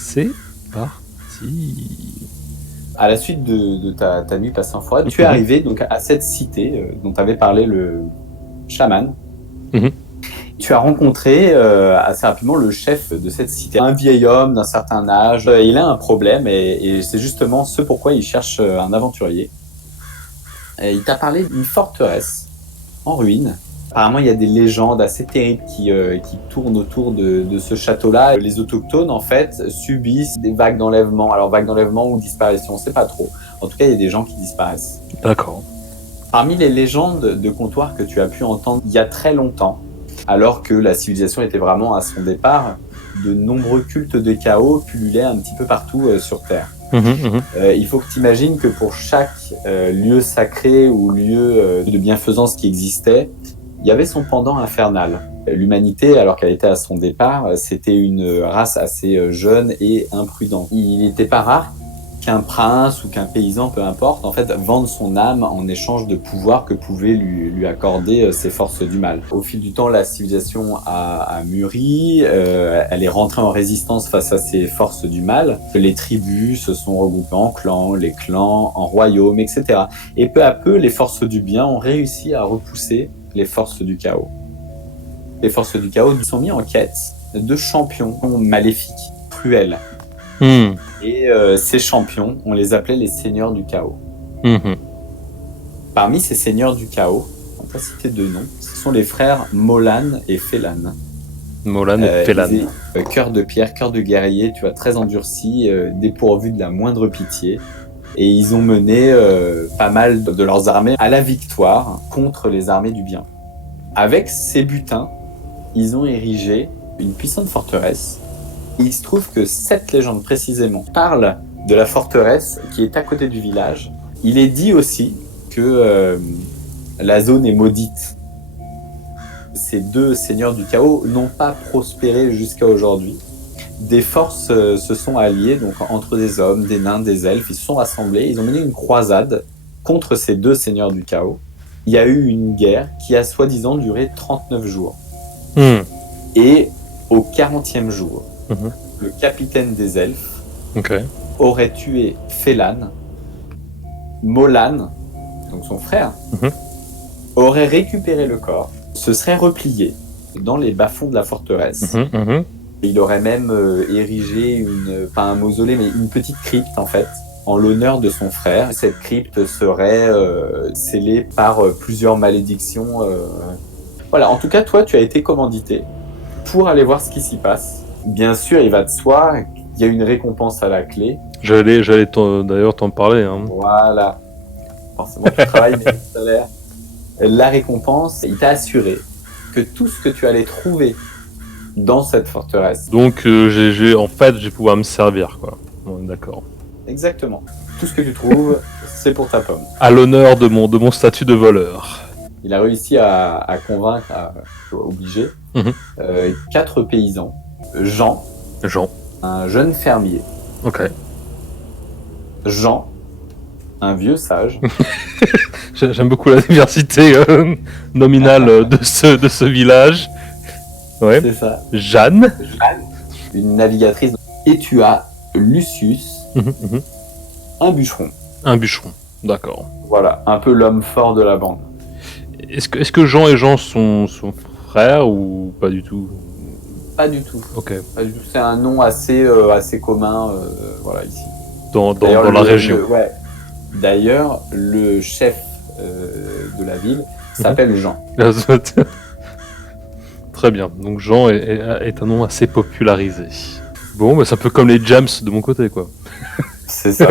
C'est parti. À la suite de ta nuit passée en forêt, tu es arrivé donc à cette cité dont avait parlé le chaman. Tu as rencontré assez rapidement le chef de cette cité, un vieil homme d'un certain âge. Il a un problème et c'est justement ce pourquoi il cherche un aventurier. Et il t'a parlé d'une forteresse en ruine. Apparemment, il y a des légendes assez terribles qui tournent autour de ce château-là. Les autochtones, en fait, subissent des vagues d'enlèvement. Alors, vagues d'enlèvement ou disparition, on ne sait pas trop. En tout cas, il y a des gens qui disparaissent. D'accord. Parmi les légendes de comptoir que tu as pu entendre il y a très longtemps, alors que la civilisation était vraiment à son départ, de nombreux cultes de chaos pullulaient un petit peu partout sur Terre. Il faut que tu imagines que pour chaque lieu sacré ou lieu de bienfaisance qui existait, il y avait son pendant infernal. L'humanité, alors qu'elle était à son départ, c'était une race assez jeune et imprudente. Il n'était pas rare qu'un prince ou qu'un paysan, peu importe, en fait, vende son âme en échange de pouvoir que pouvaient lui accorder ses forces du mal. Au fil du temps, la civilisation a mûri, elle est rentrée en résistance face à ces forces du mal. Les tribus se sont regroupées en clans, les clans en royaumes, etc. Et peu à peu, les forces du bien ont réussi à repousser les forces du chaos. Les forces du chaos sont mis en quête de champions maléfiques, cruels. Et ces champions, on les appelait les seigneurs du chaos. Parmi ces seigneurs du chaos, on va citer deux noms, ce sont les frères Molan et Félan. Molan et Félan. Cœur de pierre, cœur de guerrier, tu vois, très endurci, dépourvu de la moindre pitié. Et ils ont mené pas mal de leurs armées à la victoire contre les armées du bien. Avec ces butins, ils ont érigé une puissante forteresse. Il se trouve que cette légende précisément parle de la forteresse qui est à côté du village. Il est dit aussi que la zone est maudite. Ces deux seigneurs du chaos n'ont pas prospéré jusqu'à aujourd'hui. Des forces se sont alliées, donc entre des hommes, des nains, des elfes. Ils se sont rassemblés, ils ont mené une croisade contre ces deux seigneurs du chaos. Il y a eu une guerre qui a soi-disant duré 39 jours. Et au 40e jour, le capitaine des elfes aurait tué Félan. Molan, donc son frère, aurait récupéré le corps, se serait replié dans les bas-fonds de la forteresse. Il aurait même érigé pas un mausolée, mais une petite crypte en fait, en l'honneur de son frère. Cette crypte serait scellée par plusieurs malédictions. Voilà, en tout cas, toi, tu as été commandité pour aller voir ce qui s'y passe. Bien sûr, il va de soi, il y a une récompense à la clé. J'allais d'ailleurs t'en parler. Hein. Voilà. Forcément, tu travailles, mais le salaire. La récompense, il t'a assuré que tout ce que tu allais trouver dans cette forteresse. Donc, je vais pouvoir me servir, quoi. Bon, d'accord. Exactement. Tout ce que tu trouves, c'est pour ta pomme. À l'honneur de mon statut de voleur. Il a réussi à convaincre, obliger, 4 paysans. Jean, un jeune fermier. Jean, un vieux sage. J'aime beaucoup la diversité nominale de ce village. Ouais. C'est ça. Jeanne, une navigatrice. Et tu as Lucius, un bûcheron. Un bûcheron, d'accord. Voilà, un peu l'homme fort de la bande. Est-ce que Jean et Jean sont frères ou pas du tout? Pas du tout. Ok. Pas du tout. C'est un nom assez commun, voilà, ici. Dans la région. Ouais. D'ailleurs, le chef de la ville s'appelle Jean. Très bien. Donc Jean est un nom assez popularisé. Bon, bah, c'est un peu comme les Jams de mon côté, quoi. C'est ça.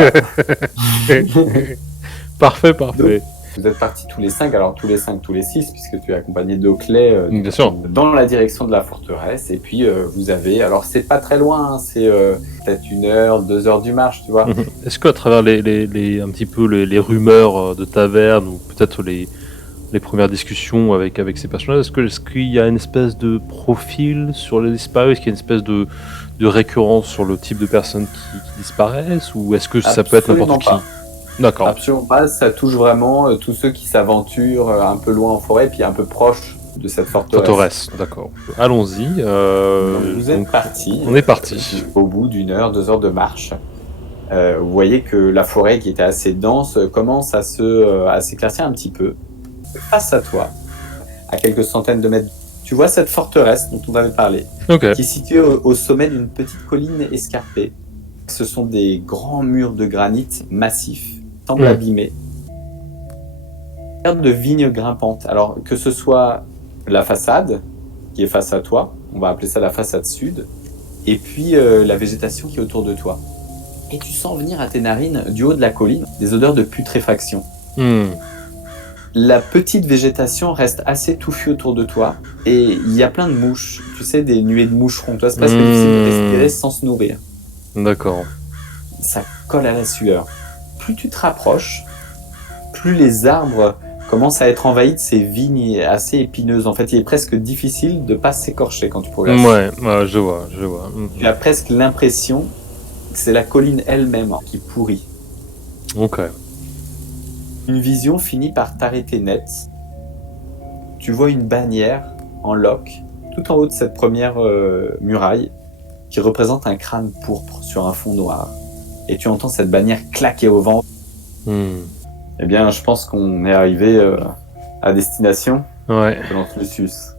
Parfait. Donc, vous êtes partis tous les 5, tous les 6, puisque tu es accompagné d'Oakley bien sûr. Dans la direction de la forteresse. Et puis vous avez, alors c'est pas très loin, hein, c'est peut-être 1 heure, 2 heures du marche, tu vois. Est-ce qu'à travers un petit peu les rumeurs de taverne ou peut-être les premières discussions avec ces personnages, est-ce qu'il y a une espèce de profil sur les disparus? Est-ce qu'il y a une espèce de récurrence sur le type de personnes qui disparaissent? Ou est-ce que ça peut être n'importe qui? D'accord. Absolument pas, ça touche vraiment tous ceux qui s'aventurent un peu loin en forêt, puis un peu proche de cette forteresse. Forteresse, d'accord. Allons-y. Donc, vous êtes donc, parti. on est parti. Au bout d'une heure, 2 heures de marche, vous voyez que la forêt qui était assez dense commence à s'éclaircir un petit peu. Face à toi, à quelques centaines de mètres, tu vois cette forteresse dont on avait parlé, Ok. qui est située au sommet d'une petite colline escarpée. Ce sont des grands murs de granit massifs, semblent abîmés. De vignes grimpantes. Alors que ce soit la façade qui est face à toi, on va appeler ça la façade sud, et puis la végétation qui est autour de toi. Et tu sens venir à tes narines, du haut de la colline, des odeurs de putréfaction. La petite végétation reste assez touffue autour de toi, et il y a plein de mouches, tu sais, des nuées de moucherons. Toi, c'est presque difficile de respirer sans se nourrir. D'accord. Ça colle à la sueur. Plus tu te rapproches, plus les arbres commencent à être envahis de ces vignes assez épineuses. En fait, il est presque difficile de ne pas s'écorcher quand tu progresses. Ouais, je vois. Tu as presque l'impression que c'est la colline elle-même qui pourrit. Ok. Une vision finit par t'arrêter net. Tu vois une bannière en loques, tout en haut de cette première muraille, qui représente un crâne pourpre sur un fond noir. Et tu entends cette bannière claquer au vent. Eh bien, je pense qu'on est arrivé à destination. Ouais. Je lance Lucius.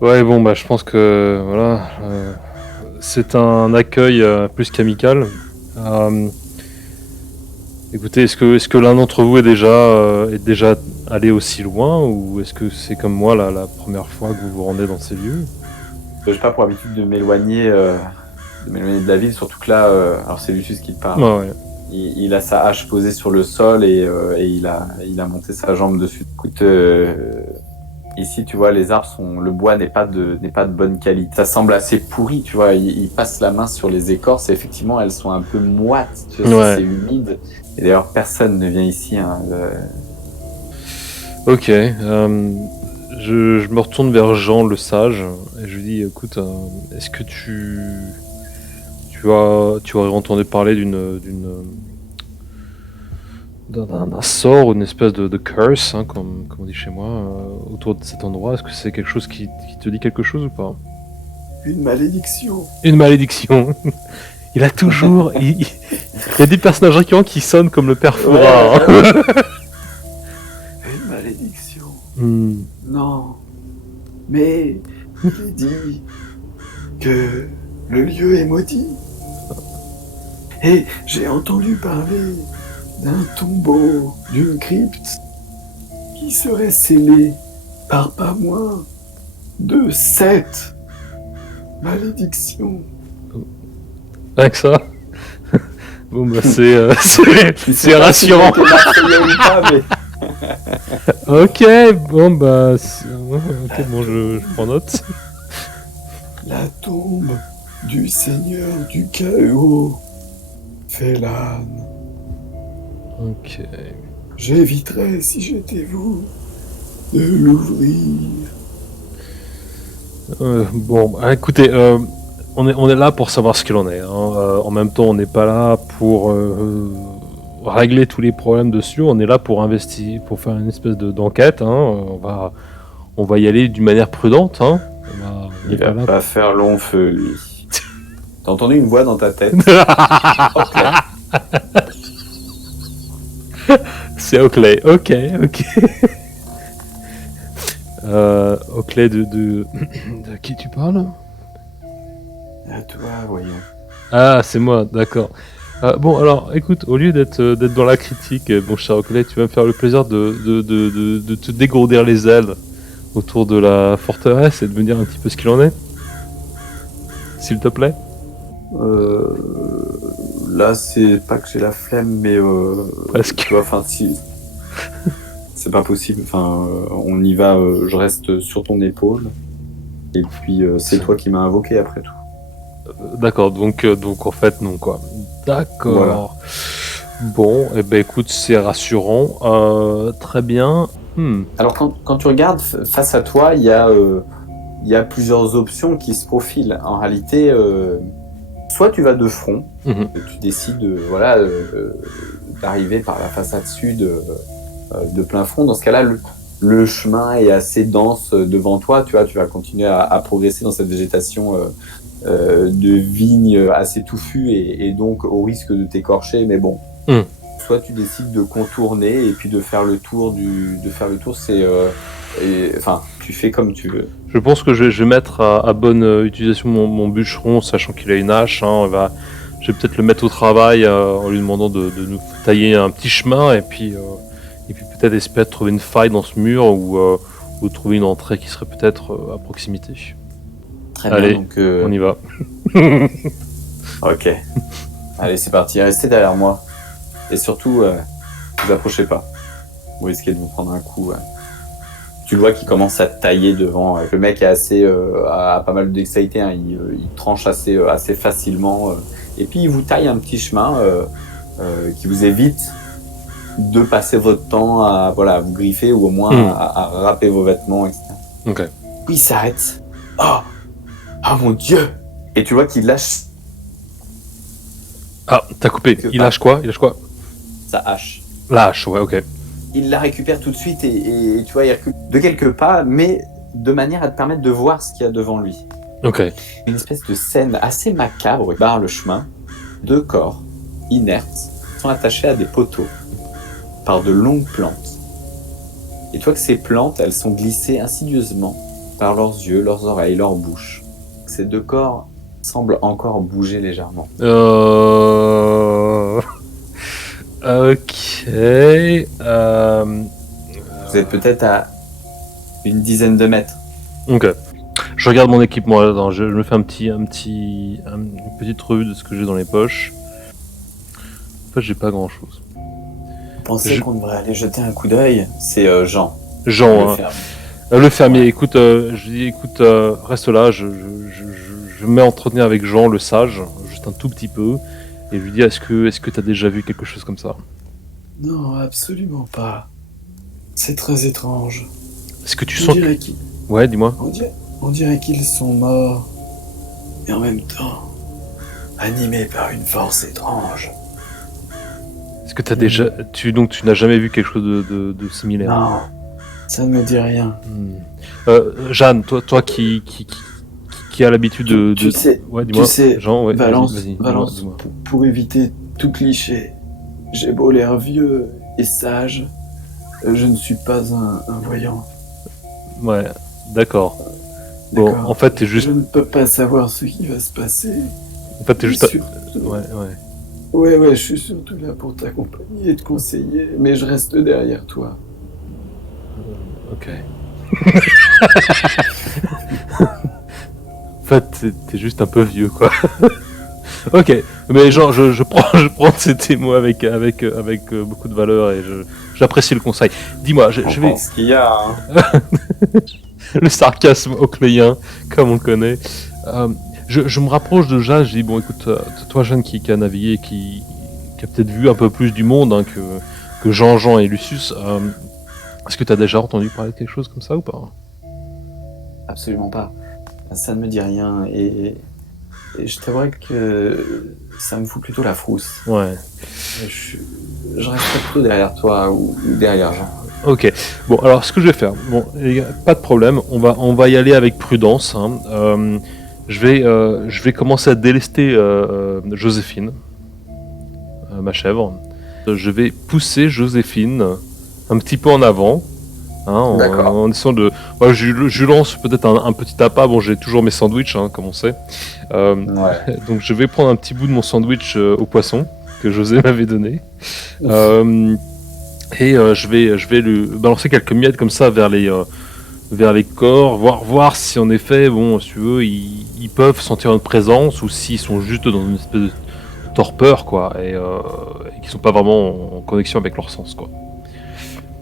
Ouais, bon, bah, je pense que voilà, c'est un accueil plus qu'amical. Écoutez, est-ce que l'un d'entre vous est déjà allé aussi loin, ou est-ce que c'est comme moi la première fois que vous vous rendez dans ces lieux? Je n'ai pas pour habitude de m'éloigner de la ville, surtout que là, alors c'est Lucius qui te parle. Ouais. Il a sa hache posée sur le sol et il a monté sa jambe dessus. Écoute, ici, tu vois, le bois n'est pas de bonne qualité. Ça semble assez pourri, tu vois. Il passe la main sur les écorces et effectivement, elles sont un peu moites. Tu vois, c'est humide. Et d'ailleurs, personne ne vient ici. Ok. Je me retourne vers Jean le sage et je lui dis, écoute, est-ce que tu aurais entendu parler d'un sort ou une espèce de curse, hein, comme on dit chez moi, autour de cet endroit? Est-ce que c'est quelque chose qui te dit quelque chose ou pas? Une malédiction. Une malédiction. Il a toujours... il y a des personnages récurrents qui sonnent comme le père Fouras. Une malédiction. Hmm. Non. Mais il dit que le lieu est maudit. Et j'ai entendu parler d'un tombeau, d'une crypte qui serait scellée par pas moins de 7 malédictions. Avec ça. Bon bah c'est rassurant. Ok, bon bah... Ok, bon je prends note. La tombe du seigneur du chaos, Félan. Ok. J'éviterais, si j'étais vous, de l'ouvrir. Bon, bah, écoutez, on est là pour savoir ce qu'il en est. Hein. En même temps, on n'est pas là pour régler tous les problèmes dessus. On est là pour investir, pour faire une espèce d'enquête. Hein. On va y aller d'une manière prudente. Hein. Il va pas faire long feu, lui. T'as entendu une voix dans ta tête? Ok. C'est Oakley. Ok. Oakley de qui tu parles? À toi, voyons. Ah, c'est moi, d'accord. Bon, alors, écoute, au lieu d'être dans la critique, mon cher Oakley, tu vas me faire le plaisir de te dégourdir les ailes autour de la forteresse et de me dire un petit peu ce qu'il en est, s'il te plaît. Là, c'est pas que j'ai la flemme, mais Presque. tu vois, enfin, si c'est pas possible. Enfin, on y va. Je reste sur ton épaule. Et puis, c'est toi qui m'as invoqué après tout. D'accord. Donc en fait non quoi. D'accord. Voilà. Bon, et ben écoute, c'est rassurant. Très bien. Alors, quand tu regardes face à toi, il y a plusieurs options qui se profilent. En réalité, soit tu vas de front, tu décides d'arriver par la façade sud de plein front. Dans ce cas-là, le chemin est assez dense devant toi, tu vois, tu vas continuer à progresser dans cette végétation de vignes assez touffue et donc au risque de t'écorcher, mais bon. Soit tu décides de contourner et puis de faire le tour c'est enfin tu fais comme tu veux. Je pense que je vais mettre à bonne utilisation mon bûcheron, sachant qu'il a une hache. Je vais peut-être le mettre au travail en lui demandant de nous tailler un petit chemin et puis peut-être espérer de trouver une faille dans ce mur ou trouver une entrée qui serait peut-être à proximité. Très Allez, bien, donc on y va. Ok. Allez, c'est parti, restez derrière moi. Et surtout, vous approchez pas. Vous risquez de vous prendre un coup. Tu le vois qui commence à tailler devant. Le mec est a pas mal de dextérité, hein. Il tranche assez facilement. Et puis il vous taille un petit chemin qui vous évite de passer votre temps à vous griffer ou au moins à râper vos vêtements, etc. Ok. Puis il s'arrête. Oh mon Dieu! Et tu vois qu'il lâche Ah, t'as coupé. Il lâche quoi? sa hache. La hache, ouais, ok. Il la récupère tout de suite et tu vois, il recule de quelques pas, mais de manière à te permettre de voir ce qu'il y a devant lui. Ok. Une espèce de scène assez macabre barre le chemin. 2 corps, inertes, sont attachés à des poteaux par de longues plantes. Et tu vois que ces plantes, elles sont glissées insidieusement par leurs yeux, leurs oreilles, leur bouche. Ces 2 corps semblent encore bouger légèrement. Ok. Vous êtes peut-être à une dizaine de mètres. Ok. Je regarde mon équipement. Attends, je me fais une petite revue de ce que j'ai dans les poches. En fait, j'ai pas grand-chose. Vous pensez qu'on devrait aller jeter un coup d'œil? C'est Jean. Jean, le fermier. Écoute, je dis, écoute, reste là. Je me mets à entretenir avec Jean, le sage, juste un tout petit peu, et je lui dis, est-ce que t'as déjà vu quelque chose comme ça? Non, absolument pas. C'est très étrange. Est-ce que tu On sens dirait qu'ils- Ouais, dis-moi. on dirait qu'ils sont morts. Et en même temps, animés par une force étrange. Est-ce que t'as déjà... Tu n'as jamais vu quelque chose de similaire? Non, ça ne me dit rien. Jeanne, toi qui a l'habitude de... Tu sais, Ouais, dis-moi. tu sais, Jean, ouais, Valence, vas-y, Valence, dis-moi. pour éviter tout cliché, j'ai beau l'air vieux et sage, je ne suis pas un voyant. Ouais, d'accord. Bon, D'accord. en fait, t'es juste... Je ne peux pas savoir ce qui va se passer. En fait, t'es Je juste... suis- Ouais. Ouais, je suis surtout là pour t'accompagner et te conseiller, mais je reste derrière toi. Ok. En fait, t'es juste un peu vieux, quoi. Ok, mais genre, je prends ces mots avec beaucoup de valeur et j'apprécie le conseil. Dis-moi, je vais... Ce qu'il y a, hein. Le sarcasme ocléen, comme on connaît. Je me rapproche de Jeanne, je dis, bon, écoute, toi, Jeanne, qui a navigué, qui a peut-être vu un peu plus du monde hein, que Jean et Lucius, est-ce que tu as déjà entendu parler de quelque chose comme ça ou pas? Absolument pas. Ça ne me dit rien et je t'avouerais que ça me fout plutôt la frousse. Ouais. Je resterai plutôt derrière toi ou derrière Jean. Ok. Bon, alors ce que je vais faire, bon, les gars, pas de problème, on va y aller avec prudence. Hein. Je vais commencer à délester Joséphine, ma chèvre. Je vais pousser Joséphine un petit peu en avant. Hein, D'accord. en essayant de... Moi, je lance peut-être un petit appât. Bon, j'ai toujours mes sandwichs, hein, comme on sait. Ouais. Donc je vais prendre un petit bout de mon sandwich au poisson que José m'avait donné. Et je vais lui balancer quelques miettes comme ça vers les corps, voir si en effet, bon, si tu veux, ils peuvent sentir une présence ou s'ils sont juste dans une espèce de torpeur, quoi, et qu'ils sont pas vraiment en connexion avec leur sens, quoi.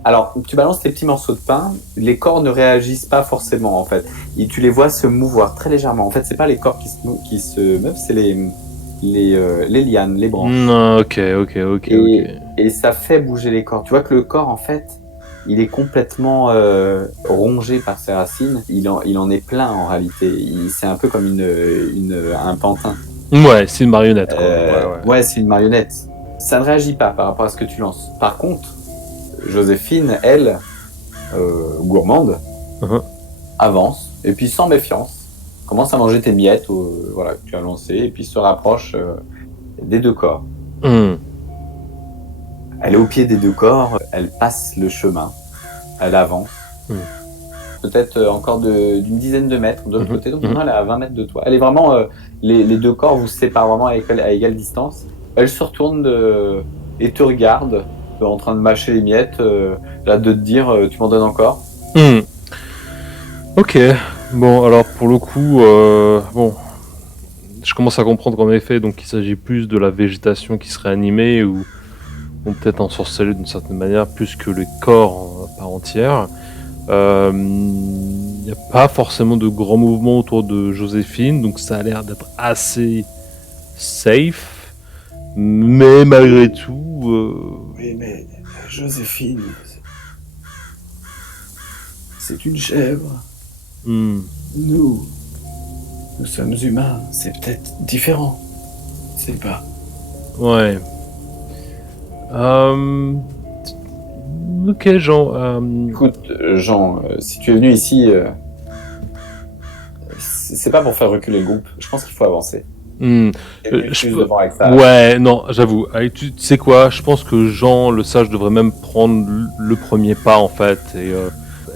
Alors, tu balances tes petits morceaux de pain, les corps ne réagissent pas forcément en fait. Et tu les vois se mouvoir très légèrement. En fait, c'est pas les corps qui se meuvent, c'est les lianes, les branches. Ok. Et ça fait bouger les corps. Tu vois que le corps, en fait, il est complètement rongé par ses racines. Il en est plein en réalité. C'est un peu comme un pantin. Ouais, c'est une marionnette, quoi. Ouais, c'est une marionnette. Ça ne réagit pas par rapport à ce que tu lances. Par contre, Joséphine, elle, gourmande, Mhm. avance, et puis sans méfiance, commence à manger tes miettes voilà, que tu as lancées, et puis se rapproche des deux corps. Elle est au pied des deux corps, elle passe le chemin, elle avance, peut-être encore d'une dizaine de mètres de l'autre côté, donc maintenant elle est à 20 mètres de toi. Elle est vraiment, les deux corps vous séparent vraiment à égale distance. Elle se retourne et te regarde, en train de mâcher les miettes, là de te dire tu m'en donnes encore. Ok, bon alors pour le coup, bon, je commence à comprendre qu'en effet donc il s'agit plus de la végétation qui serait animée ou peut-être ensorcelée d'une certaine manière plus que les corps à part entière. Il n'y a pas forcément de grands mouvements autour de Joséphine, donc ça a l'air d'être assez safe, mais malgré tout... Oui, mais Joséphine, c'est une chèvre. Nous sommes humains, c'est peut-être différent. C'est pas. Ouais. Ok, Jean. Écoute, Jean, si tu es venu ici, c'est pas pour faire reculer le groupe. Je pense qu'il faut avancer. Plus devant avec ça. Ouais, non, j'avoue. Allez, tu sais quoi, je pense que Jean, le sage, devrait même prendre le premier pas, en fait, et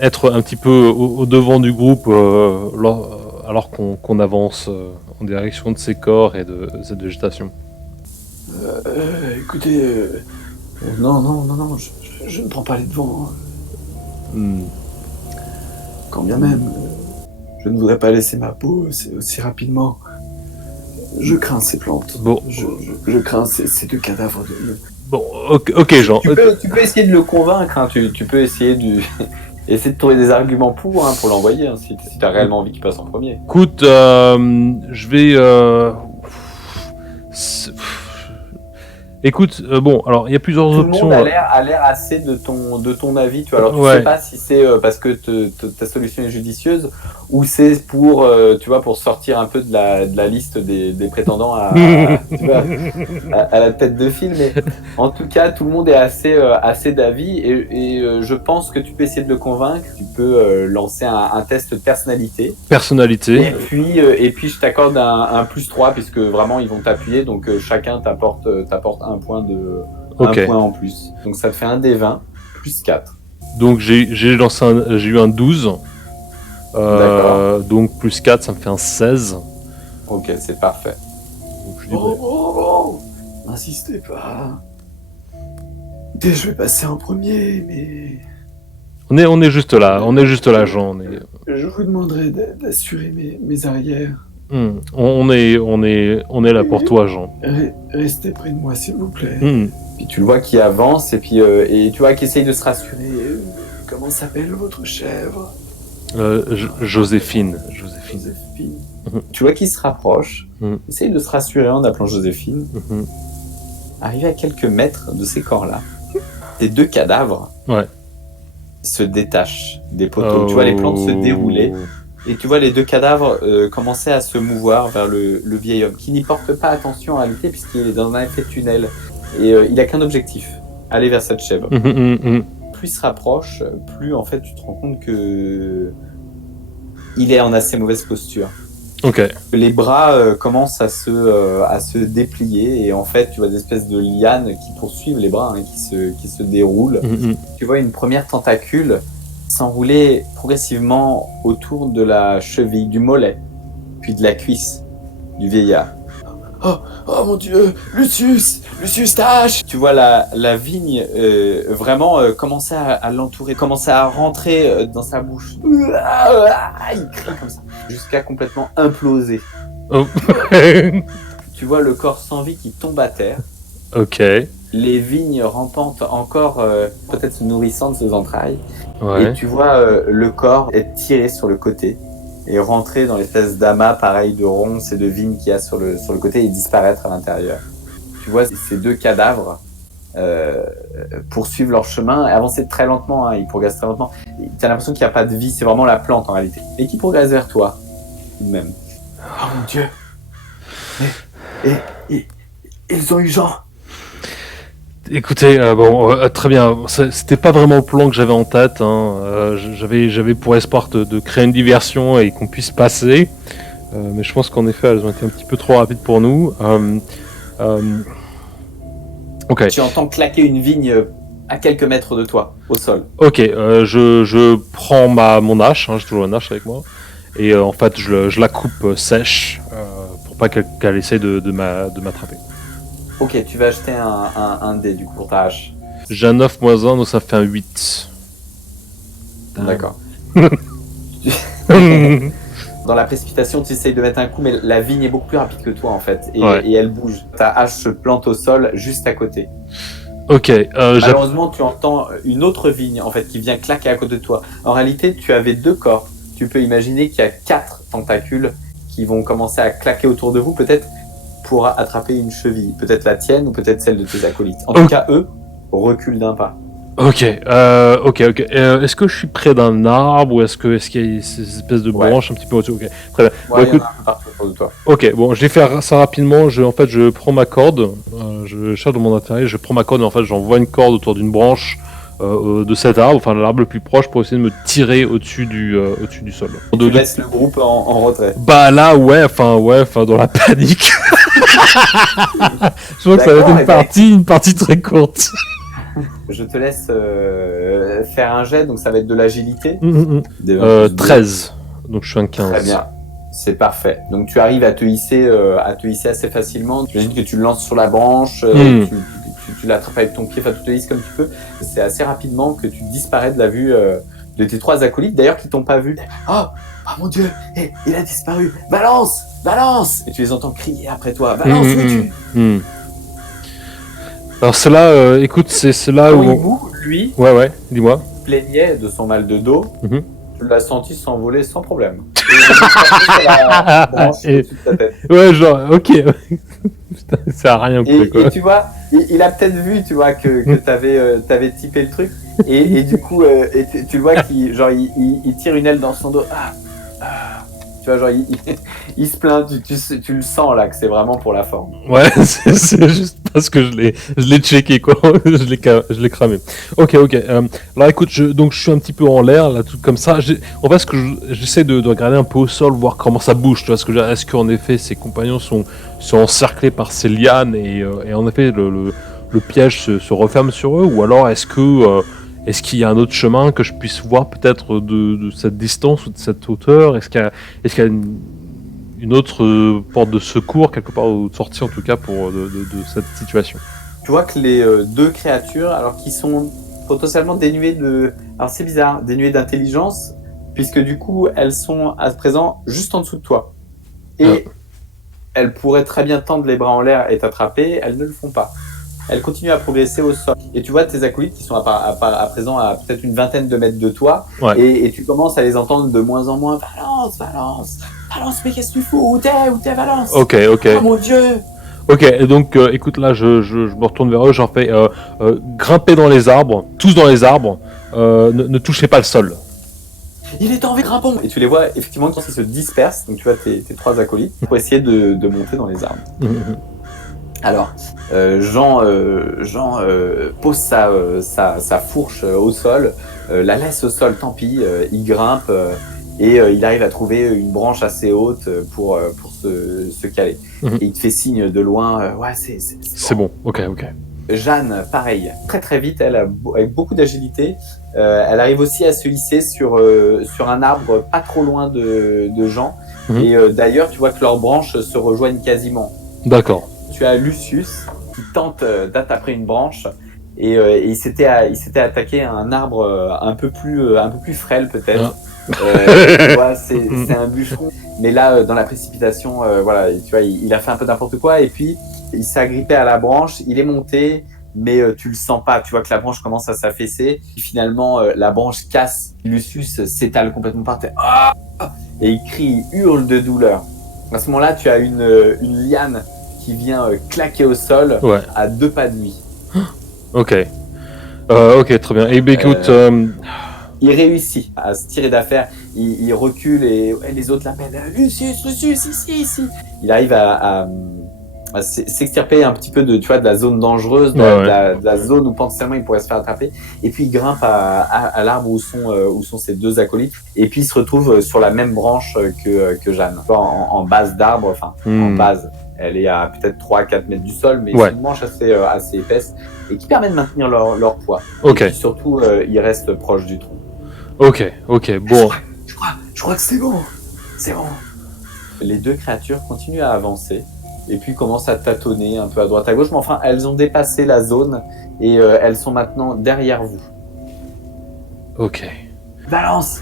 être un petit peu au devant du groupe alors qu'on avance en direction de ces corps et de cette végétation. Écoutez, non, je ne prends pas les devants. Quand bien même, je ne voudrais pas laisser ma peau aussi rapidement. Je crains ces plantes. Bon. Je crains ces deux cadavres de... Bon, ok, Jean. Tu peux essayer de le convaincre, hein. Tu peux essayer essayer de trouver des arguments pour l'envoyer, hein, si tu as réellement envie qu'il passe en premier. Écoute, je vais... Écoute, bon, alors il y a plusieurs options. Tout le monde a l'air assez de ton avis, tu vois. Alors tu sais pas si c'est parce que ta solution est judicieuse ou c'est pour tu vois, pour sortir un peu de la liste des prétendants tu vois, à la tête de file, mais en tout cas tout le monde est assez d'avis et je pense que tu peux essayer de le convaincre. Tu peux lancer un test de personnalité. Et puis je t'accorde un +3 puisque vraiment ils vont t'appuyer, donc chacun t'apporte un point en plus. Donc ça te fait un D20 +4. Donc j'ai eu un 12. Donc +4, ça me fait un 16. Ok, c'est parfait. Oh, n'insistez pas. Écoutez, je vais passer en premier, mais... On est juste là, Jean. Je vous demanderai d'assurer mes arrières. On est là pour toi, Jean. Restez près de moi, s'il vous plaît. Puis tu le vois qui avance et puis et tu vois qui essaye de se rassurer. Comment s'appelle votre chèvre? Joséphine. Tu vois qu'il se rapproche, essaye de se rassurer en appelant Joséphine. Arrivé à quelques mètres de ces corps-là, ces deux cadavres se détachent des poteaux. Tu vois les plantes se dérouler. Et tu vois les deux cadavres commencer à se mouvoir vers le vieil homme, qui n'y porte pas attention en réalité, puisqu'il est dans un effet tunnel. Et il n'a qu'un objectif, aller vers cette chèvre. Plus il se rapproche, plus en fait tu te rends compte que il est en assez mauvaise posture. Les bras commencent à se déplier, et en fait tu vois des espèces de lianes qui poursuivent les bras, hein, qui se déroulent. Tu vois une première tentacule s'enrouler progressivement autour de la cheville, du mollet, puis de la cuisse du vieillard. Oh mon Dieu, Lucius Tache. Tu vois la vigne vraiment commencer à l'entourer, commencer à rentrer dans sa bouche. Il crie comme ça, jusqu'à complètement imploser. Tu vois le corps sans vie qui tombe à terre. Les vignes rampantes encore, peut-être se nourrissant de ses entrailles. Et tu vois le corps être tiré sur le côté et rentrer dans l'espèce d'amas pareil de ronces et de vignes qu'il y a sur le côté et disparaître à l'intérieur. Tu vois ces deux cadavres poursuivre leur chemin et avancer très lentement, hein, ils progressent très lentement. Tu as l'impression qu'il n'y a pas de vie, c'est vraiment la plante en réalité. Et qui progresse vers toi, tout de même. Oh mon Dieu. Et ils ont eu Jean. Écoutez, très bien. C'était pas vraiment le plan que j'avais en tête. Hein. J'avais pour espoir de créer une diversion et qu'on puisse passer. Mais je pense qu'en effet, elles ont été un petit peu trop rapides pour nous. Ok. Tu entends claquer une vigne à quelques mètres de toi, au sol. Ok, je prends mon hache, hein, j'ai toujours une hache avec moi, et en fait je la coupe sèche pour pas qu'elle essaye de m'attraper. Ok, tu vas acheter un dé du coup pour ta hache. J'ai un 9 moins 1, donc ça fait un 8. D'accord. Dans la précipitation, tu essayes de mettre un coup, mais la vigne est beaucoup plus rapide que toi en fait, et elle bouge. Ta hache se plante au sol juste à côté. Ok, malheureusement, tu entends une autre vigne en fait qui vient claquer à côté de toi. En réalité, tu avais 2 corps. Tu peux imaginer qu'il y a 4 tentacules qui vont commencer à claquer autour de vous, peut-être pour attraper une cheville, peut-être la tienne ou peut-être celle de tes acolytes. En tout cas, eux reculent d'un pas. Ok. Est-ce que je suis près d'un arbre ou est-ce qu'il y a ces espèces de branches un petit peu au-dessus? Ok, très bien. Ouais, écoute... il y en a un peu partout autour de toi. Ok, bon, je vais faire ça rapidement. Je prends ma corde, je cherche dans mon intérieur, je prends ma corde et en fait j'envoie une corde autour d'une branche de cet arbre, enfin l'arbre le plus proche pour essayer de me tirer au-dessus du sol. Tu laisses le groupe en retrait. Bah là, dans la panique. Je crois que ça va être une partie très courte. Je te laisse faire un jet, donc ça va être de l'agilité. 13, donc je suis un 15. Très bien, c'est parfait. Donc tu arrives à te hisser assez facilement. J'imagine que tu le lances sur la branche, tu l'attrapes avec ton pied, enfin tu te hisses comme tu peux. C'est assez rapidement que tu disparais de la vue de tes 3 acolytes, d'ailleurs qui t'ont pas vu. Oh mon Dieu, il a disparu. Balance. Et tu les entends crier après toi. Balance, Alors c'est là, écoute, c'est là où... lui, ouais, dis-moi. Plaignait de son mal de dos. Tu l'as senti s'envoler sans problème. Ouais, genre, ok. Putain, ça a rien pris, quoi. Et tu vois, il a peut-être vu, tu vois, que t'avais typé le truc. Et du coup, tu le vois qu'il tire une aile dans son dos. Tu vois, genre, il se plaint, tu le sens là, que c'est vraiment pour la forme. Ouais, c'est juste parce que je l'ai checké, quoi. je l'ai cramé. Ok. Alors écoute, je suis un petit peu en l'air, là, tout comme ça. En fait, j'essaie de regarder un peu au sol, voir comment ça bouge, tu vois. Est-ce qu'en effet, ses compagnons sont encerclés par ces lianes et en effet, le piège se referme sur eux, ou alors est-ce qu'il y a un autre chemin que je puisse voir peut-être de cette distance ou de cette hauteur? Est-ce qu'il y a une autre porte de secours quelque part, ou de sortie en tout cas de cette situation? Tu vois que les 2 créatures, alors qui sont potentiellement dénuées de... Alors c'est bizarre, dénuées d'intelligence, puisque du coup elles sont à présent juste en dessous de toi. Et elles pourraient très bien tendre les bras en l'air et t'attraper, elles ne le font pas. Elles continuent à progresser au sol. Et tu vois tes acolytes qui sont à présent à peut-être une vingtaine de mètres de toi. Ouais. Et tu commences à les entendre de moins en moins. Valence, mais qu'est-ce que tu fous? Où t'es, Valence? Ok. Oh mon Dieu! Ok, et donc écoute, là je me retourne vers eux, j'en fais grimper dans les arbres, tous dans les arbres, ne touchez pas le sol. Il est en vie, grimpons! Et tu les vois effectivement qui se dispersent, donc tu vois tes 3 acolytes, pour essayer de monter dans les arbres. Alors, Jean pose sa fourche au sol, la laisse au sol, tant pis, il grimpe et il arrive à trouver une branche assez haute pour se caler. Et il te fait signe de loin, ouais, c'est bon, ok. Jeanne, pareil, très très vite, elle avec beaucoup d'agilité, elle arrive aussi à se hisser sur un arbre pas trop loin de Jean. Et d'ailleurs, tu vois que leurs branches se rejoignent quasiment. D'accord. Tu as Lucius qui tente d'attaquer une branche et il s'était attaqué à un arbre un peu plus frêle peut-être. Tu vois, c'est un bûcheron. Mais là, dans la précipitation, voilà, tu vois, il a fait un peu n'importe quoi et puis il s'est agrippé à la branche. Il est monté, mais tu le sens pas. Tu vois que la branche commence à s'affaisser. Et finalement, la branche casse. Lucius s'étale complètement par terre. Et il crie, il hurle de douleur. À ce moment-là, tu as une liane qui vient claquer au sol à 2 pas de lui. Ok, très bien. Et écoute, il réussit à se tirer d'affaire. Il recule et les autres l'appellent Lucius, ici. Il arrive à s'extirper un petit peu de, tu vois, de la zone dangereuse, de la zone où potentiellement il pourrait se faire attraper. Et puis il grimpe à l'arbre où sont ses deux acolytes. Et puis il se retrouve sur la même branche que Jeanne, en base d'arbre, enfin en base. Elle est à peut-être 3-4 mètres du sol, mais c'est une branche assez épaisse et qui permet de maintenir leur poids. Et puis surtout, ils restent proches du tronc. Ok, bon. Je crois que c'est bon. C'est bon. Les deux créatures continuent à avancer et puis commencent à tâtonner un peu à droite à gauche, mais enfin, elles ont dépassé la zone et elles sont maintenant derrière vous. Ok. Balance,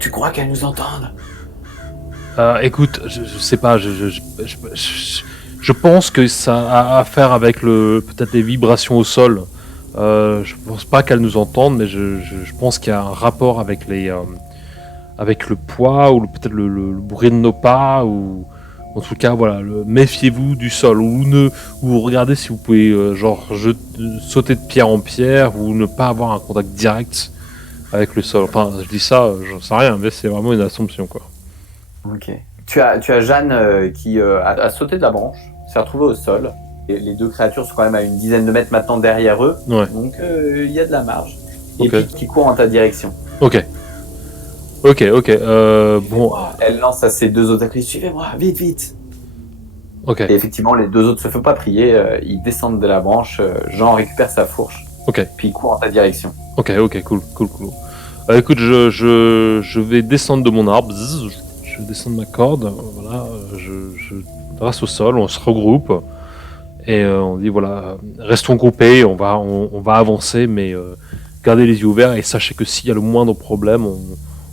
tu crois qu'elles nous entendent? Écoute, je sais pas, je pense que ça a à faire avec peut-être les vibrations au sol. Je pense pas qu'elles nous entendent, mais je pense qu'il y a un rapport avec avec le poids ou peut-être le bruit de nos pas, ou en tout cas voilà, méfiez-vous du sol, ou regardez si vous pouvez sauter de pierre en pierre ou ne pas avoir un contact direct avec le sol. Enfin, je dis ça, j'en sais rien, mais c'est vraiment une assumption, quoi. Ok. Tu as Jeanne qui a sauté de la branche, s'est retrouvée au sol. Et les deux créatures sont quand même à une dizaine de mètres maintenant derrière eux, donc il y a de la marge. Et puis qui court en ta direction. Ok. Bon. Elle lance à ses deux autres acolytes, suivez-moi, vite. Ok. Et effectivement, les deux autres se font pas prier, ils descendent de la branche, Jean récupère sa fourche, puis il court en ta direction. Ok, cool. Écoute, je vais descendre de mon arbre, je descends de ma corde, voilà, je reste au sol, on se regroupe, et on dit voilà, restons groupés, on va avancer, mais gardez les yeux ouverts, et sachez que s'il y a le moindre problème,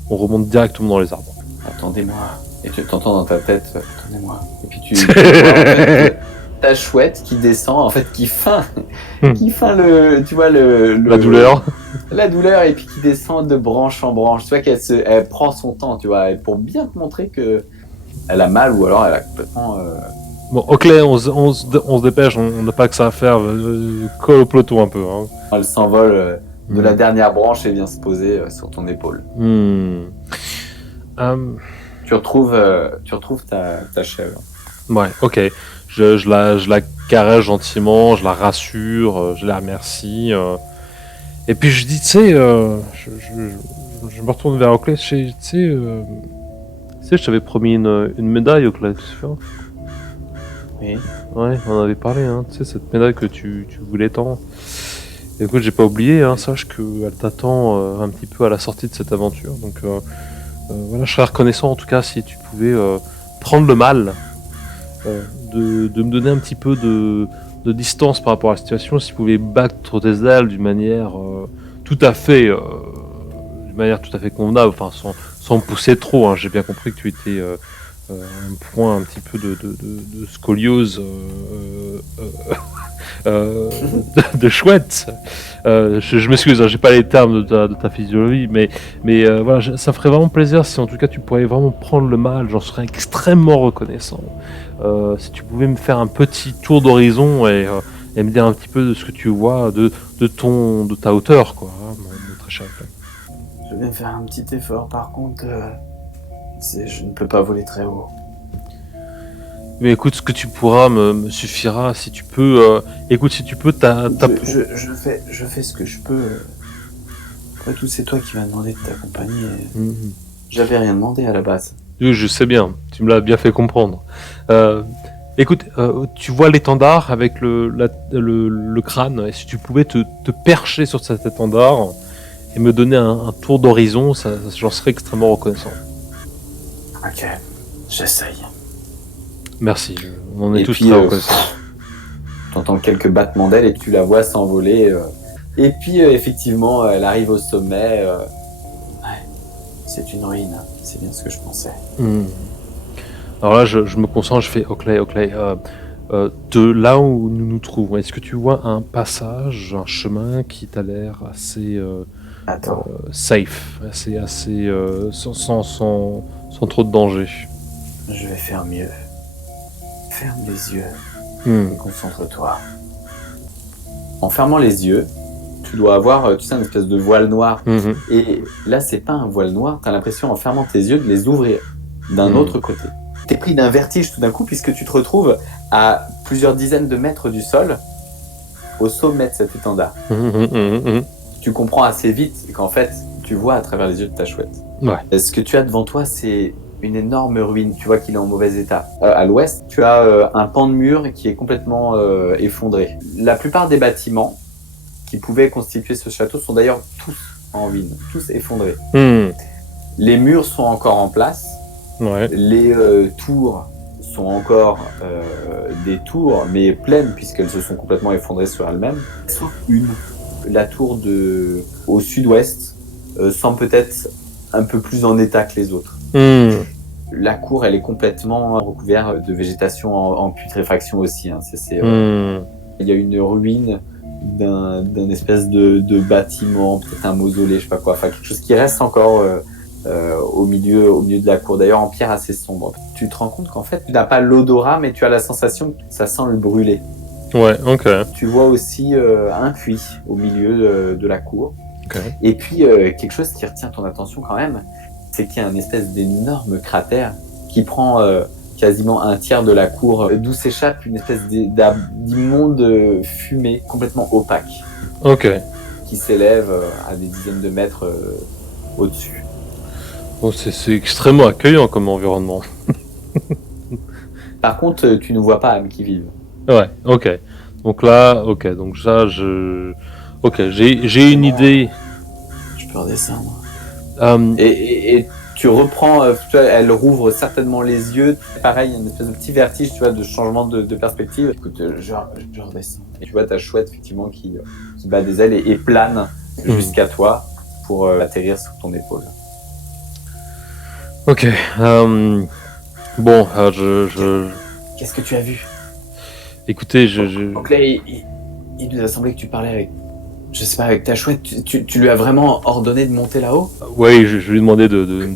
on remonte directement dans les arbres. Attendez-moi. Et tu t'entends dans ta tête, attendez-moi. Et puis tu vois, en fait, ta chouette qui descend, en fait, qui feint la douleur. La douleur, et puis qui descend de branche en branche. Tu vois qu'elle prend son temps, tu vois, et pour bien te montrer que elle a mal, ou alors elle a complètement... Bon, ok, on se dépêche, on n'a pas que ça à faire, colle au peloton un peu. Hein. Elle s'envole de la dernière branche et vient se poser sur ton épaule. Tu retrouves ta chèvre. Ouais, ok. Je la caresse gentiment, je la rassure, je la remercie. Et puis je dis, tu sais, je me retourne vers Oakley, tu sais, je t'avais promis une médaille, Oakley, tu te souviens? Oui. Ouais, on en avait parlé, hein, tu sais, cette médaille que tu voulais tant. Écoute, j'ai pas oublié, hein, sache qu'elle t'attend un petit peu à la sortie de cette aventure. Donc voilà, je serais reconnaissant en tout cas si tu pouvais prendre le mal, de me donner un petit peu de distance par rapport à la situation, si tu pouvais battre tes ailes d'une manière tout à fait convenable, enfin sans pousser trop. Hein. J'ai bien compris que tu étais un point un petit peu de scoliose. De chouette. Je m'excuse, hein, j'ai pas les termes de ta physiologie, mais voilà, ça ferait vraiment plaisir si en tout cas tu pourrais vraiment prendre le mal, j'en serais extrêmement reconnaissant. Si tu pouvais me faire un petit tour d'horizon et me dire un petit peu de ce que tu vois de ta hauteur, quoi, hein, mon très cher. Je vais faire un petit effort, par contre, je ne peux pas voler très haut. Mais écoute, ce que tu pourras me suffira. Si tu peux, écoute, si tu peux, je fais ce que je peux. Après tout, c'est toi qui m'as demandé de t'accompagner. J'avais rien demandé à la base. Je sais bien, tu me l'as bien fait comprendre. Écoute, tu vois l'étendard avec le crâne, et si tu pouvais te percher sur cet étendard et me donner un tour d'horizon, j'en serais extrêmement reconnaissant. Ok, j'essaye. Merci, on en est tous très reconnaissants. T'entends quelques battements d'ailes et tu la vois s'envoler. Et puis effectivement, elle arrive au sommet. Ouais, c'est une ruine, c'est bien ce que je pensais. Alors là, je me concentre, je fais Oakley, de là où nous nous trouvons, est-ce que tu vois un passage, un chemin qui t'a l'air assez safe, assez sans trop de danger? Je vais faire mieux. Ferme les yeux et concentre-toi. En fermant les yeux, tu dois avoir, tu sais, une espèce de voile noir. Et là, c'est pas un voile noir, t'as l'impression, en fermant tes yeux, de les ouvrir d'un autre côté. T'es pris d'un vertige tout d'un coup puisque tu te retrouves à plusieurs dizaines de mètres du sol, au sommet de cet étendard. Tu comprends assez vite qu'en fait, tu vois à travers les yeux de ta chouette. Ouais. Ce que tu as devant toi, c'est une énorme ruine. Tu vois qu'il est en mauvais état. À l'ouest, tu as un pan de mur qui est complètement effondré. La plupart des bâtiments qui pouvaient constituer ce château sont d'ailleurs tous en ruine, tous effondrés. Les murs sont encore en place. Ouais. Les tours sont encore des tours, mais pleines puisqu'elles se sont complètement effondrées sur elles-mêmes. Sauf une, la tour au sud-ouest, semble peut-être un peu plus en état que les autres. La cour, elle est complètement recouverte de végétation en putréfaction aussi. Hein. Il y a une ruine d'un espèce de bâtiment, peut-être un mausolée, je sais pas quoi, enfin quelque chose qui reste encore au milieu de la cour, d'ailleurs en pierre assez sombre. Tu te rends compte qu'en fait, tu n'as pas l'odorat, mais tu as la sensation que ça sent le brûlé. Ouais, ok. Tu vois aussi un puits au milieu de la cour. Okay. Et puis, quelque chose qui retient ton attention quand même, c'est qu'il y a une espèce d'énorme cratère qui prend quasiment un tiers de la cour, d'où s'échappe une espèce d'immonde fumée complètement opaque. Ok. Qui s'élève à des dizaines de mètres au-dessus. Bon, c'est extrêmement accueillant comme environnement. Par contre, tu ne vois pas âmes qui vivent. Ouais, ok. Donc là, ok, donc ça, ok, j'ai une idée. Je peux redescendre. Et tu reprends, tu vois, elle rouvre certainement les yeux. Pareil, une espèce de petit vertige, tu vois, de changement de perspective. Écoute, je redescends. Et tu vois ta chouette, effectivement, qui bat des ailes et plane jusqu'à toi pour atterrir sur ton épaule. Ok. Bon, Qu'est-ce que tu as vu? Écoutez, Donc là, il nous a semblé que tu parlais avec... Je sais pas, avec ta chouette, tu lui as vraiment ordonné de monter là-haut? Oui, je lui ai demandé de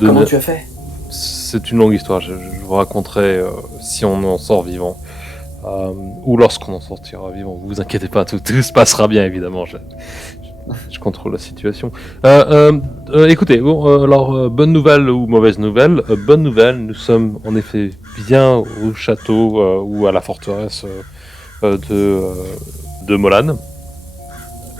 Comment tu as fait? C'est une longue histoire, je vous raconterai si on en sort vivant. Ou lorsqu'on en sortira vivant, vous inquiétez pas, tout se passera bien évidemment, je contrôle la situation. Écoutez, bon, alors, bonne nouvelle ou mauvaise nouvelle? Bonne nouvelle, nous sommes en effet bien au château ou à la forteresse de Molan.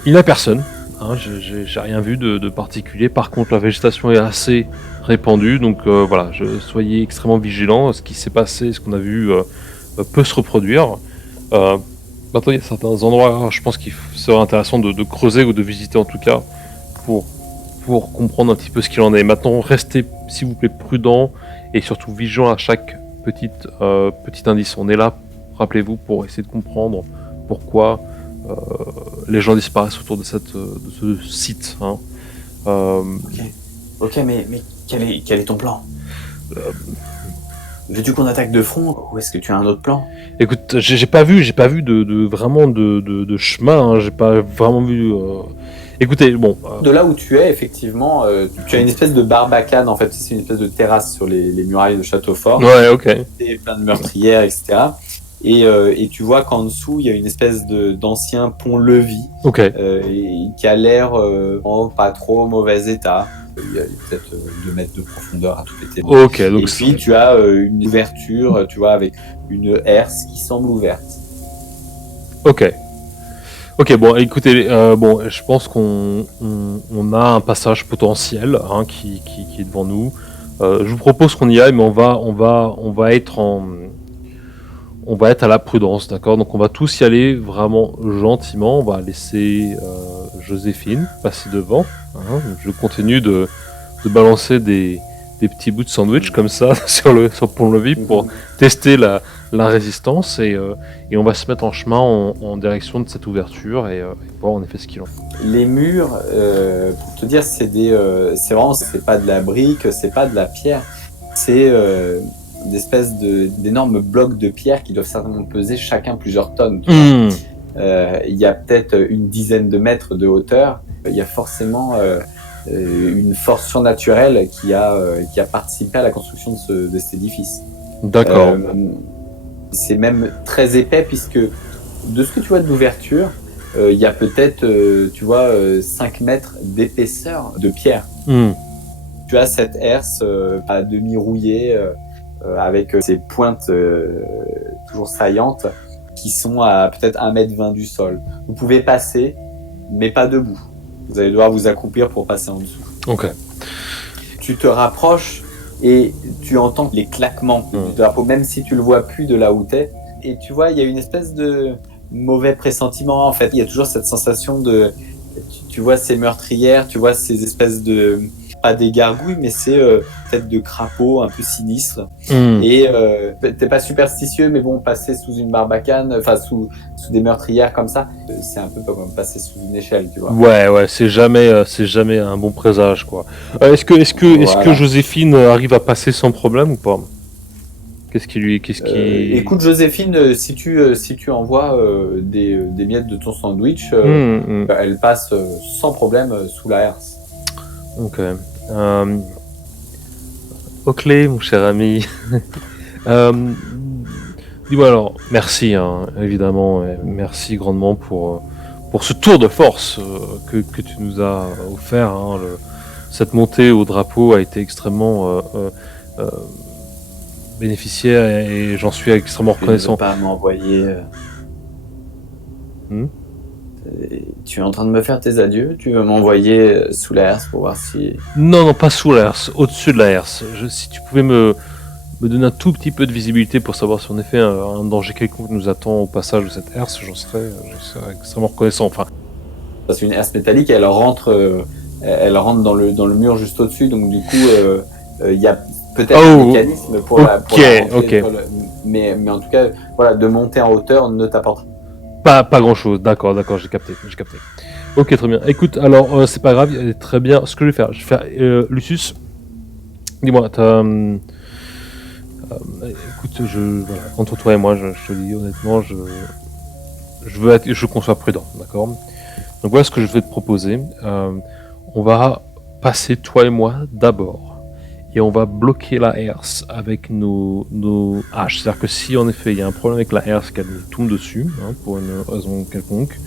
Il n'y a personne, hein, j'ai rien vu de particulier. Par contre, la végétation est assez répandue, donc voilà, soyez extrêmement vigilants. Ce qui s'est passé, ce qu'on a vu peut se reproduire. Maintenant, il y a certains endroits, je pense qu'il serait intéressant de creuser ou de visiter en tout cas pour comprendre un petit peu ce qu'il en est. Maintenant, restez s'il vous plaît prudents et surtout vigilants à chaque petit indice. On est là, rappelez-vous, pour essayer de comprendre pourquoi les gens disparaissent autour de ce site. Hein. Ok, mais quel est ton plan? Veux-tu qu'on attaque de front ou est-ce que tu as un autre plan? Écoute, j'ai pas vu vraiment de chemin. Hein, j'ai pas vraiment vu. Écoutez, bon. De là où tu es, effectivement, tu as une espèce de barbacane. En fait, c'est une espèce de terrasse sur les murailles de Châteaufort. Ouais, ok. Et plein de meurtrières, etc. Et tu vois qu'en dessous, il y a une espèce d'ancien pont-levis qui a l'air en pas trop mauvais état. Il y a peut-être 2 mètres de profondeur à tout péter. Ok, donc et puis tu as une ouverture, tu vois, avec une herse qui semble ouverte. Ok, bon, écoutez, je pense qu'on a un passage potentiel hein, qui est devant nous. Je vous propose qu'on y aille, mais on va être à la prudence, d'accord? Donc on va tous y aller vraiment gentiment. On va laisser Joséphine passer devant. Hein. Je continue de balancer des petits bouts de sandwich comme ça sur le pont-levis pour tester la résistance et on va se mettre en chemin en direction de cette ouverture et voir en effet ce qu'il en est. Les murs, pour te dire, c'est pas de la brique, c'est pas de la pierre, c'est d'espèces d'énormes blocs de pierre qui doivent certainement peser chacun plusieurs tonnes. Il y a peut-être une dizaine de mètres de hauteur. Il y a forcément une force surnaturelle qui a participé à la construction de cet édifice. D'accord. C'est même très épais puisque de ce que tu vois de l'ouverture, il y a peut-être, 5 mètres d'épaisseur de pierre. Tu as cette herse à demi rouillée avec ses pointes toujours saillantes, qui sont à peut-être 1,20 m du sol. Vous pouvez passer, mais pas debout. Vous allez devoir vous accroupir pour passer en dessous. Ok. Tu te rapproches et tu entends les claquements du drapeau, même si tu le vois plus de là où t'es. Et tu vois, il y a une espèce de mauvais pressentiment, en fait. Il y a toujours cette sensation de... Tu vois ces meurtrières, tu vois ces espèces de... Pas des gargouilles, mais c'est peut-être de crapauds un peu sinistres. Et t'es pas superstitieux, mais bon, passer sous une barbacane, enfin sous des meurtrières comme ça, c'est un peu comme passer sous une échelle, tu vois. Ouais, c'est jamais un bon présage, quoi. Est-ce que Joséphine arrive à passer sans problème ou pas? Écoute, Joséphine, si tu envoies des miettes de ton sandwich, elle passe sans problème sous la herse. Ok. Oakley, mon cher ami. Dis-moi alors, merci, hein, évidemment, et merci grandement pour ce tour de force que tu nous as offert. Hein, cette montée au drapeau a été extrêmement bénéficiaire et j'en suis extrêmement reconnaissant. Tu ne veux pas m'envoyer... Tu es en train de me faire tes adieux? Tu veux m'envoyer sous la herse pour voir si... Non, pas sous la herse, au-dessus de la herse. Si tu pouvais me donner un tout petit peu de visibilité pour savoir si en effet un danger quelconque nous attend au passage de cette herse, j'en serais extrêmement reconnaissant. Enfin... Parce qu'une herse métallique, elle rentre dans le mur juste au-dessus, donc du coup, il y a peut-être un mécanisme pour la rentrer. Mais en tout cas, voilà, de monter en hauteur ne t'apporte pas grand-chose. D'accord, j'ai capté. Ok, très bien. Écoute, alors, c'est pas grave, très bien. Ce que je vais faire, Lucius, dis-moi, écoute, voilà, entre toi et moi, je te dis honnêtement, je veux qu'on soit prudent, d'accord? Donc voilà ce que je vais te proposer. On va passer, toi et moi, d'abord. Et on va bloquer la herse avec nos haches. C'est-à-dire que si en effet il y a un problème avec la herse, qu'elle nous tombe dessus, hein, pour une raison quelconque,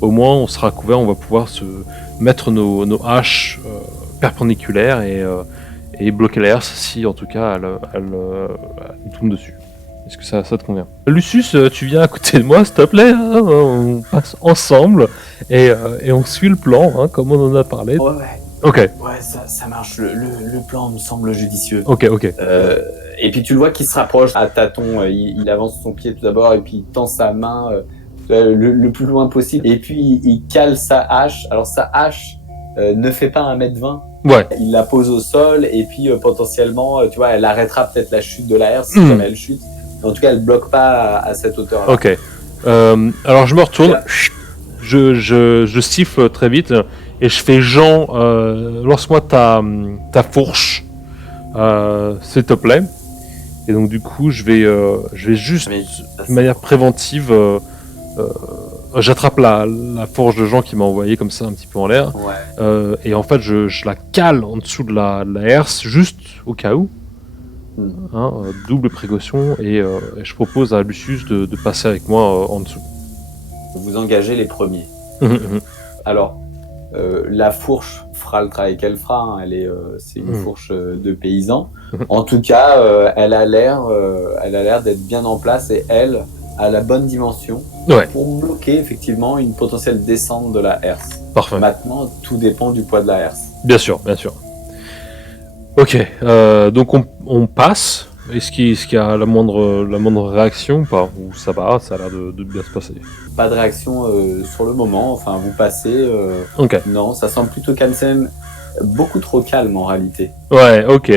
au moins on sera couvert, on va pouvoir se mettre nos haches perpendiculaires et bloquer la herse si en tout cas elle nous tombe dessus. Est-ce que ça te convient? Lucius, tu viens à côté de moi s'il te plaît, hein, on passe ensemble et on suit le plan, hein, comme on en a parlé. Ouais. Ok. Ouais, ça marche. Le plan me semble judicieux. Ok. Et puis tu le vois qu'il se rapproche à tâtons. Il avance son pied tout d'abord et puis il tend sa main le plus loin possible. Et puis il cale sa hache. Alors sa hache ne fait pas 1,20 m. Ouais. Il la pose au sol et puis potentiellement, tu vois, elle arrêtera peut-être la chute de la herse si jamais elle chute. Mais en tout cas, elle bloque pas à cette hauteur-là. Ok. Alors je me retourne. Je siffle très vite. Et je fais Jean, lance-moi ta fourche, s'il te plaît. Et donc du coup, je vais juste, de manière préventive, j'attrape la fourche de Jean qui m'a envoyé comme ça un petit peu en l'air. Ouais. Et en fait, je la cale en dessous de la herse, juste au cas où. Hein, double précaution. Et je propose à Lucius de passer avec moi en dessous. Vous engagez les premiers. Alors... la fourche fera le travail qu'elle fera, hein. C'est une fourche de paysan. En tout cas, elle a l'air d'être bien en place et elle a la bonne dimension pour bloquer effectivement une potentielle descente de la herse. Parfait. Maintenant, tout dépend du poids de la herse. Bien sûr. Ok, donc on passe. Est-ce qu'il y a la moindre réaction ou pas? Ou ça va, ça a l'air de bien se passer? Pas de réaction sur le moment, enfin vous passez. Ok. Non, ça semble plutôt calme, c'est même beaucoup trop calme en réalité. Ouais, ok.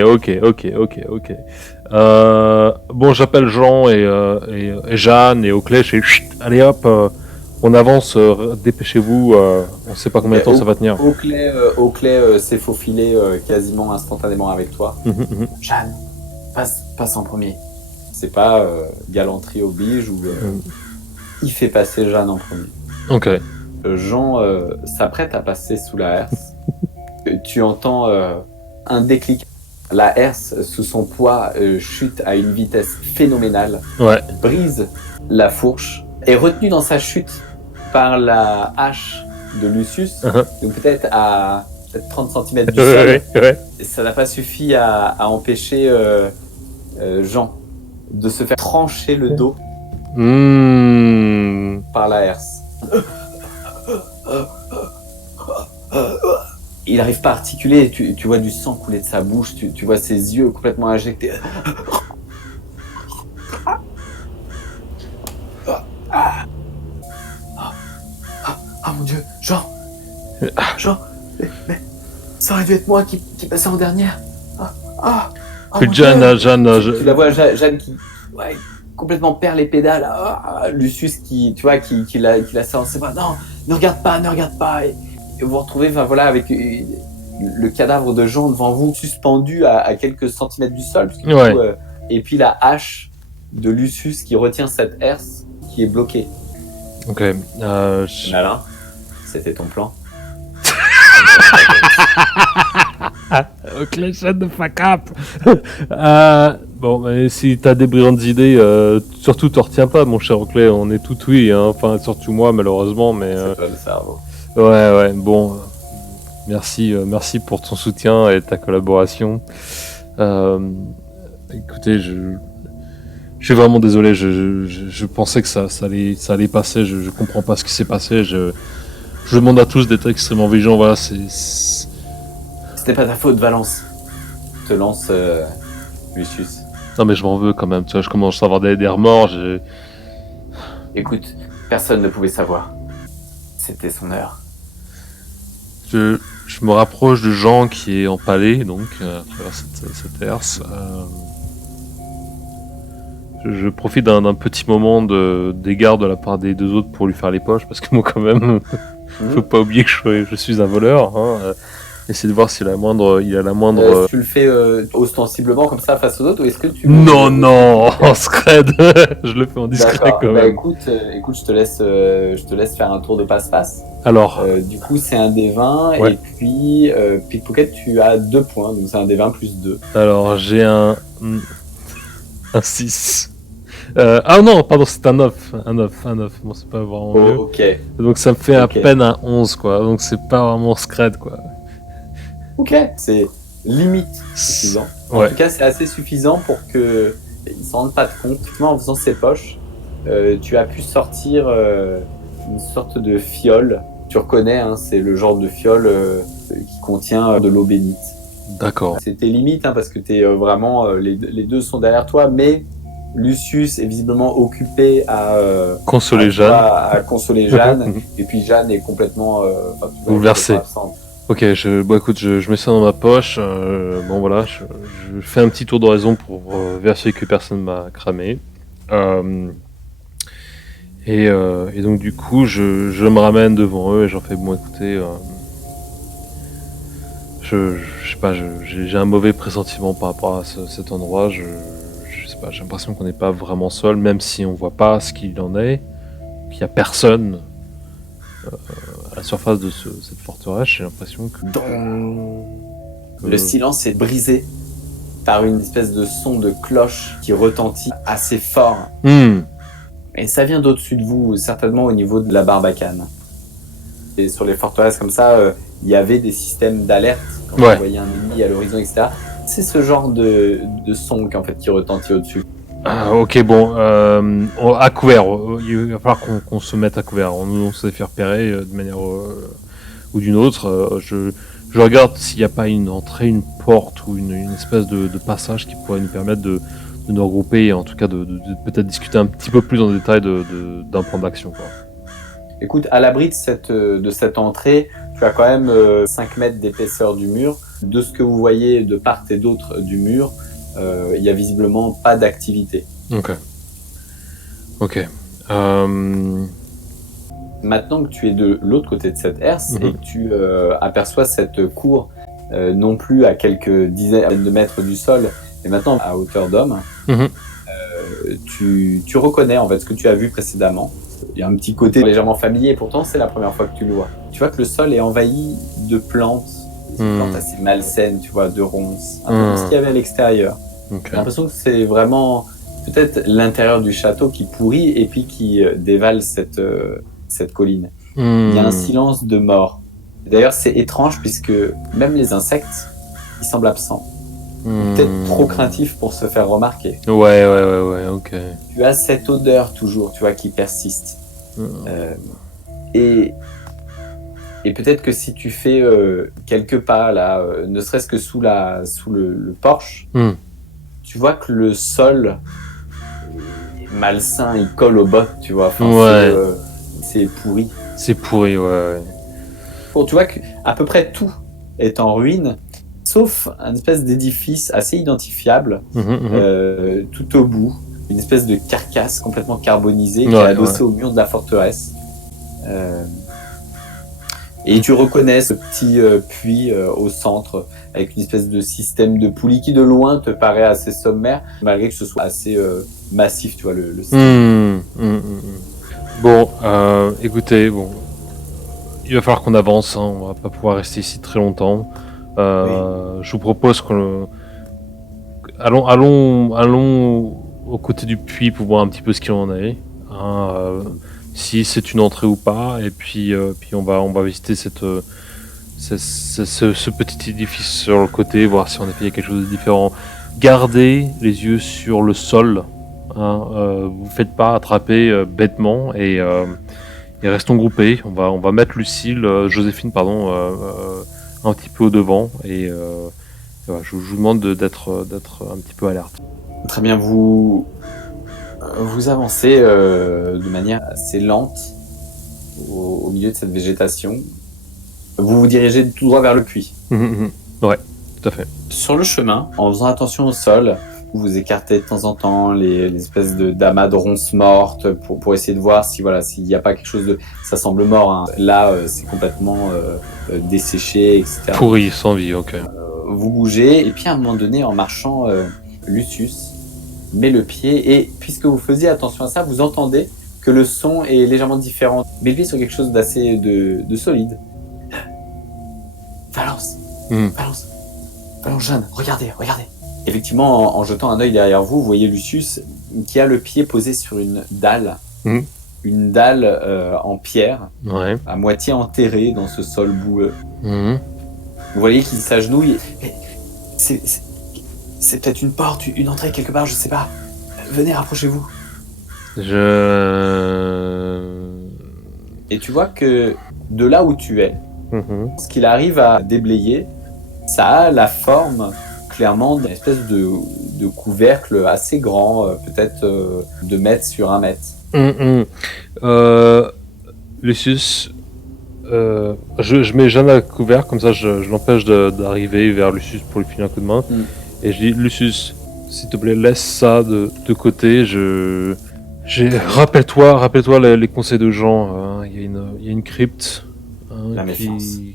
Bon, j'appelle Jean et Jeanne et Oakley, je fais allez hop, on avance, dépêchez-vous, on sait pas combien de temps ça va tenir. Oakley s'est faufilé quasiment instantanément avec toi. Jeanne, passe en premier. C'est pas galanterie oblige ou il fait passer Jeanne en premier. Ok. Jean s'apprête à passer sous la herse. Tu entends un déclic. La herse, sous son poids, chute à une vitesse phénoménale. Ouais. Brise la fourche. Est retenue dans sa chute par la hache de Lucius. Donc peut-être à 30 cm du sol. Ouais. Ça n'a pas suffi à empêcher Jean de se faire trancher le dos par la herse. Il n'arrive pas à articuler, tu vois du sang couler de sa bouche, tu vois ses yeux complètement injectés. Ah mon Dieu, Jean, mais ça aurait dû être moi qui passais en dernière. Mon Jeanne, Tu la vois, Jeanne qui complètement perd les pédales. Lucius qui la sort, c'est pas, non, ne regarde pas. Et vous vous retrouvez, avec le cadavre de Jean devant vous, suspendu à quelques centimètres du sol. Parce que, et puis la hache de Lucius qui retient cette herse qui est bloquée. Ok. Malin, c'était ton plan. Ok, shut the fuck up. Bon, mais si t'as des brillantes idées, surtout t'en retiens pas, mon cher Oakley, on est tout oui, hein. Enfin, surtout moi, malheureusement, mais... C'est toi le cerveau. Ouais, bon... Merci pour ton soutien et ta collaboration. Écoutez, je suis vraiment désolé, je pensais que ça allait passer, je comprends pas ce qui s'est passé, je demande à tous d'être extrêmement vigilants, voilà, C'était pas ta faute, Valence. Je te lance, Lucius. Non mais je m'en veux quand même, tu vois, je commence à avoir des remords, Écoute, personne ne pouvait savoir. C'était son heure. Je me rapproche de Jean qui est empalé, donc, à travers cette herse. Je profite d'un petit moment d'égard de la part des deux autres pour lui faire les poches, parce que moi quand même, faut pas oublier que je suis un voleur, hein. Essayer de voir s'il a la moindre... Tu le fais ostensiblement comme ça face aux autres, ou est-ce que tu... Non, en scred. Je le fais en discret. D'accord. Quand même. Écoute, je te laisse faire un tour de passe-passe. Alors, du coup, c'est un des 20, et puis Pickpocket, tu as 2 points, donc c'est un des 20 plus 2. Alors, j'ai un 6. Ah non, pardon, c'est un 9. Un 9. Bon, c'est pas vraiment mieux. Ok. Donc ça me fait à peine un 11, quoi. Donc c'est pas vraiment scred, quoi. Ok. C'est limite suffisant. En tout cas, c'est assez suffisant pour qu'ils ne s'en rendent pas compte. En faisant ses poches, tu as pu sortir une sorte de fiole. Tu reconnais, hein, c'est le genre de fiole qui contient de l'eau bénite. D'accord. C'était limite, hein, parce que t'es vraiment les deux sont derrière toi, mais Lucius est visiblement occupé à consoler Jeanne. Et puis Jeanne est complètement bouleversée. Ok, écoute, je mets ça dans ma poche. Bon voilà, je fais un petit tour d'horizon pour vérifier que personne m'a cramé. Et donc du coup, je me ramène devant eux et j'en fais, bon écoutez, je sais pas, j'ai un mauvais pressentiment par rapport à cet endroit. Je sais pas, j'ai l'impression qu'on n'est pas vraiment seul, même si on voit pas ce qu'il en est, qu'il y a personne à la surface de cette forteresse. J'ai l'impression que... Le silence est brisé par une espèce de son de cloche qui retentit assez fort. Et ça vient d'au-dessus de vous, certainement au niveau de la Barbacane. Et sur les forteresses comme ça, il y avait des systèmes d'alerte quand vous voyez un ennemi à l'horizon, etc. C'est ce genre de son qui retentit au-dessus. Ok, bon, à couvert, il va falloir qu'on se mette à couvert. On s'est fait repérer de manière ou d'une autre. Je regarde s'il n'y a pas une entrée, une porte ou une espèce de passage qui pourrait nous permettre de nous regrouper et en tout cas de peut-être discuter un petit peu plus en détail d'un plan d'action, quoi. Écoute, à l'abri de cette entrée, tu as quand même 5 mètres d'épaisseur du mur. De ce que vous voyez de part et d'autre du mur, il n'y a visiblement pas d'activité. Ok. Maintenant que tu es de l'autre côté de cette herse et que tu aperçois cette cour non plus à quelques dizaines de mètres du sol, mais maintenant à hauteur d'homme, tu reconnais en fait ce que tu as vu précédemment. Il y a un petit côté légèrement familier, et pourtant c'est la première fois que tu le vois. Tu vois que le sol est envahi de plantes, des plantes assez malsaines, tu vois, de ronces, un peu comme ce qu'il y avait à l'extérieur. J'ai l'impression que c'est vraiment peut-être l'intérieur du château qui pourrit et puis qui dévale cette colline. Il y a un silence de mort. D'ailleurs, c'est étrange puisque même les insectes, ils semblent absents. peut-être trop craintif pour se faire remarquer. Ouais, ok. Tu as cette odeur toujours, tu vois, qui persiste. Et peut-être que si tu fais quelques pas là, ne serait-ce que sous le porche, tu vois que le sol est malsain, il colle aux bottes, tu vois. Enfin, c'est pourri. C'est pourri, ouais. Bon, tu vois que à peu près tout est en ruine, sauf un espèce d'édifice assez identifiable, tout au bout, une espèce de carcasse complètement carbonisée qui est adossée au mur de la forteresse. Et tu reconnais ce petit puits au centre, avec une espèce de système de poulie qui de loin te paraît assez sommaire, malgré que ce soit assez massif, tu vois, le style. Bon, écoutez, il va falloir qu'on avance, hein, on va pas pouvoir rester ici très longtemps. Je vous propose allons aux côtés du puits pour voir un petit peu ce qu'il en est. Si c'est une entrée ou pas, et puis on va visiter ce petit édifice sur le côté, voir si en effet il y a quelque chose de différent. Gardez les yeux sur le sol, vous faites pas attraper bêtement, et restons groupés. On va mettre Joséphine un petit peu au devant, et voilà, je vous demande d'être un petit peu alerte. Très bien, vous avancez de manière assez lente au milieu de cette végétation. Vous vous dirigez tout droit vers le puits. Ouais, tout à fait. Sur le chemin, en faisant attention au sol, vous écartez de temps en temps les espèces d'amas de ronces mortes pour essayer de voir s'il n'y a pas quelque chose de... Ça semble mort, hein. Là, c'est complètement desséché, etc. Pourri, sans vie, ok. Vous bougez, et puis à un moment donné, en marchant, Lucius met le pied, et puisque vous faisiez attention à ça, vous entendez que le son est légèrement différent. Mais lui sur quelque chose d'assez de solide. Valence, jeune, regardez. Effectivement, en jetant un œil derrière vous, vous voyez Lucius qui a le pied posé sur une dalle. Une dalle en pierre, à moitié enterrée dans ce sol boueux. Vous voyez qu'il s'agenouille. C'est peut-être une porte, une entrée quelque part, je sais pas. Venez, rapprochez-vous. Et tu vois que de là où tu es, ce qu'il arrive à déblayer, ça a la forme clairement d'une espèce de couvercle assez grand, peut-être 2 mètres sur 1 mètre. Lucius, je mets Jeanne à couvert, comme ça je l'empêche d'arriver vers Lucius pour lui filer un coup de main. Et je dis, Lucius, s'il te plaît, laisse ça de côté. Rappelle-toi les conseils de Jean. Il y a une crypte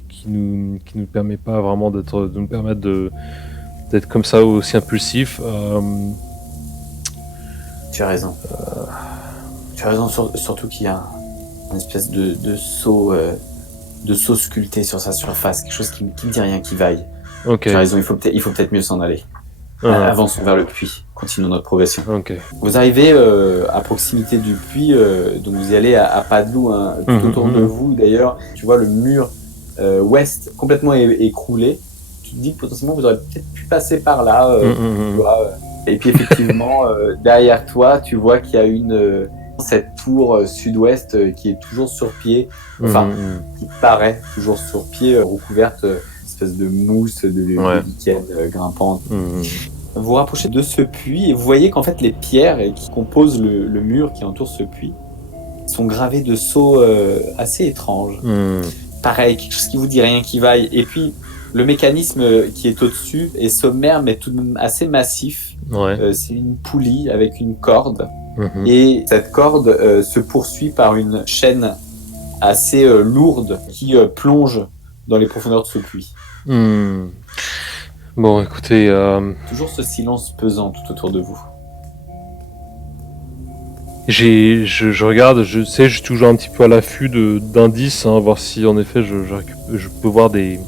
qui nous permet pas vraiment de nous permettre d'être comme ça aussi impulsif. Tu as raison. Tu as raison, surtout qu'il y a une espèce de seau sculpté sur sa surface, quelque chose qui me dit rien qui vaille. Okay. Tu as raison, il faut peut-être mieux s'en aller. Avançons vers le puits, continuons notre progression. Okay. Vous arrivez à proximité du puits, donc vous y allez à pas de loup, hein, tout autour de vous. D'ailleurs, tu vois le mur ouest complètement écroulé. Tu te dis que potentiellement vous aurez peut-être pu passer par là. Tu vois, et puis effectivement, derrière toi, tu vois qu'il y a cette tour sud-ouest qui est toujours sur pied, qui paraît toujours sur pied, recouverte espèce de mousse, de lichen grimpante. Vous vous rapprochez de ce puits et vous voyez qu'en fait les pierres qui composent le mur qui entoure ce puits sont gravées de sceaux assez étranges. Pareil, quelque chose qui vous dit rien qui vaille. Et puis le mécanisme qui est au-dessus est sommaire mais tout de même assez massif. C'est une poulie avec une corde. Et cette corde se poursuit par une chaîne assez lourde qui plonge dans les profondeurs de ce puits. Bon, écoutez... Toujours ce silence pesant tout autour de vous. Je regarde, je suis toujours un petit peu à l'affût d'indices, voir si en effet je peux voir des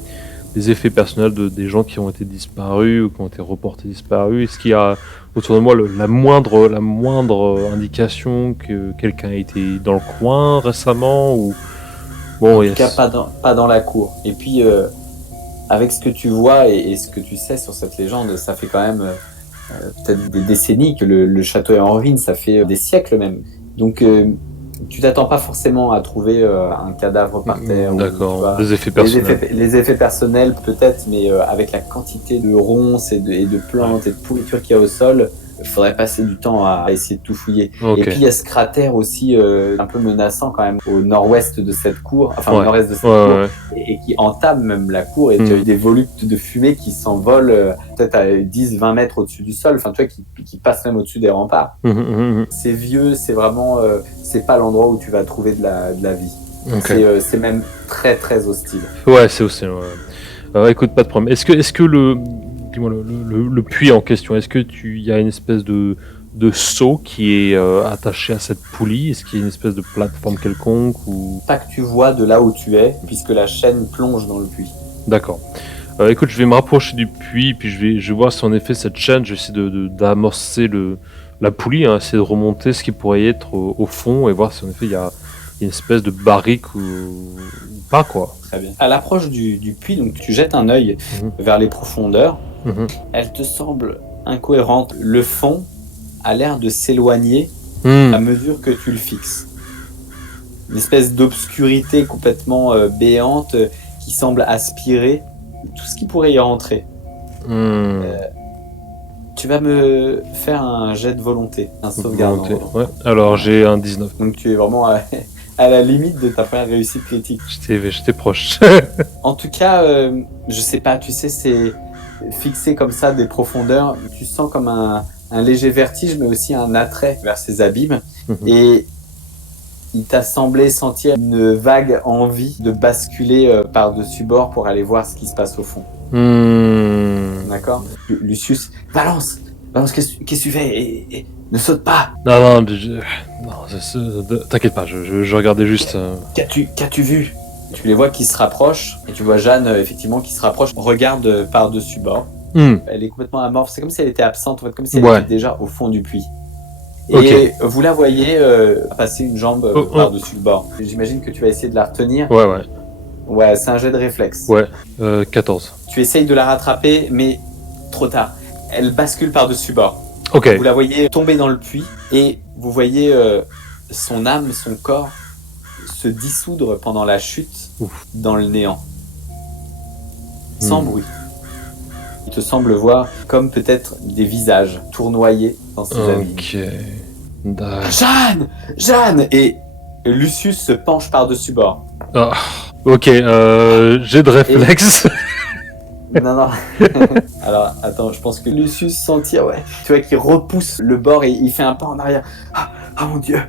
effets personnels des gens qui ont été disparus ou qui ont été reportés disparus. Est-ce qu'il y a autour de moi la moindre indication que quelqu'un a été dans le coin récemment ou... En tout cas, pas dans la cour. Et puis, avec ce que tu vois et ce que tu sais sur cette légende, ça fait quand même peut-être des décennies que le château est en ruine, ça fait des siècles même. Donc tu t'attends pas forcément à trouver un cadavre par terre. D'accord, Ou, des effets personnels. les effets personnels peut-être, mais avec la quantité de ronces et de plantes et de pourriture qu'il y a au sol, il faudrait passer du temps à essayer de tout fouiller. Ok. Et puis il y a ce cratère aussi un peu menaçant quand même au nord-ouest de cette cour, enfin au nord-est de cette cour, et qui entame même la cour, et tu as des volutes de fumée qui s'envolent peut-être à 10-20 mètres au-dessus du sol, enfin tu vois, qui passent même au-dessus des remparts. C'est vieux, c'est vraiment, c'est pas l'endroit où tu vas trouver de la vie. Okay. C'est même très très hostile. Ouais, c'est hostile. Écoute, pas de problème. Est-ce que dis-moi, le puits en question, est-ce que il y a une espèce de seau qui est attaché à cette poulie? Est-ce qu'il y a une espèce de plateforme quelconque ou... Pas que tu vois de là où tu es, puisque la chaîne plonge dans le puits. D'accord. Écoute, je vais me rapprocher du puits, puis je vais voir si en effet cette chaîne, je vais essayer d'amorcer la poulie, hein, essayer de remonter ce qui pourrait être au fond et voir si en effet il y a une espèce de barrique ou pas, quoi. Très bien. À l'approche du puits, donc tu jettes un œil vers les profondeurs. Elle te semble incohérente. Le fond a l'air de s'éloigner à mesure que tu le fixes. Une espèce d'obscurité complètement béante qui semble aspirer tout ce qui pourrait y rentrer. Tu vas me faire un jet de volonté, un sauvegarde. Ouais. Alors j'ai un 19. Donc tu es vraiment à la limite de ta première réussite critique. J'étais proche. En tout cas, je sais pas, tu sais, c'est fixé comme ça des profondeurs. Tu sens comme un léger vertige, mais aussi un attrait vers ces abîmes. Et il t'a semblé sentir une vague envie de basculer par-dessus bord pour aller voir ce qui se passe au fond. D'accord ? Lucius, balance, qu'est-ce que tu fais et ne saute pas. Non, t'inquiète pas, je regardais juste. Qu'as-tu vu ? Tu les vois qui se rapprochent, et tu vois Jeanne, effectivement, qui se rapproche, regarde par-dessus bord. Elle est complètement amorphe, c'est comme si elle était absente, en fait, comme si elle était déjà au fond du puits. Et vous la voyez passer une jambe par-dessus le bord. J'imagine que tu vas essayer de la retenir. Ouais, c'est un jet de réflexe. 14. Tu essayes de la rattraper, mais trop tard. Elle bascule par-dessus bord. Vous la voyez tomber dans le puits, et vous voyez son âme, son corps se dissoudre pendant la chute dans le néant. Sans bruit. Il te semble voir comme peut-être des visages tournoyés dans ses abîmes. Jeanne Et Lucius se penche par-dessus bord. J'ai de réflexe. Non. Alors, attends, je pense que Lucius sentir, tu vois, qu'il repousse le bord et il fait un pas en arrière. Ah mon Dieu,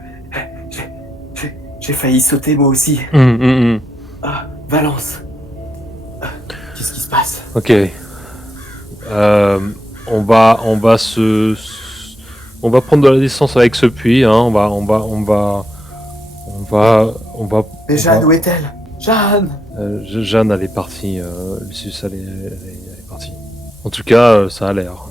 j'ai failli sauter moi aussi. Valence. Qu'est-ce qui se passe ? On va prendre de la distance avec ce puits, hein. On va. Mais Jeanne, où est-elle ? Jeanne. Jeanne, elle est partie. Lucius, elle est partie. En tout cas, ça a l'air.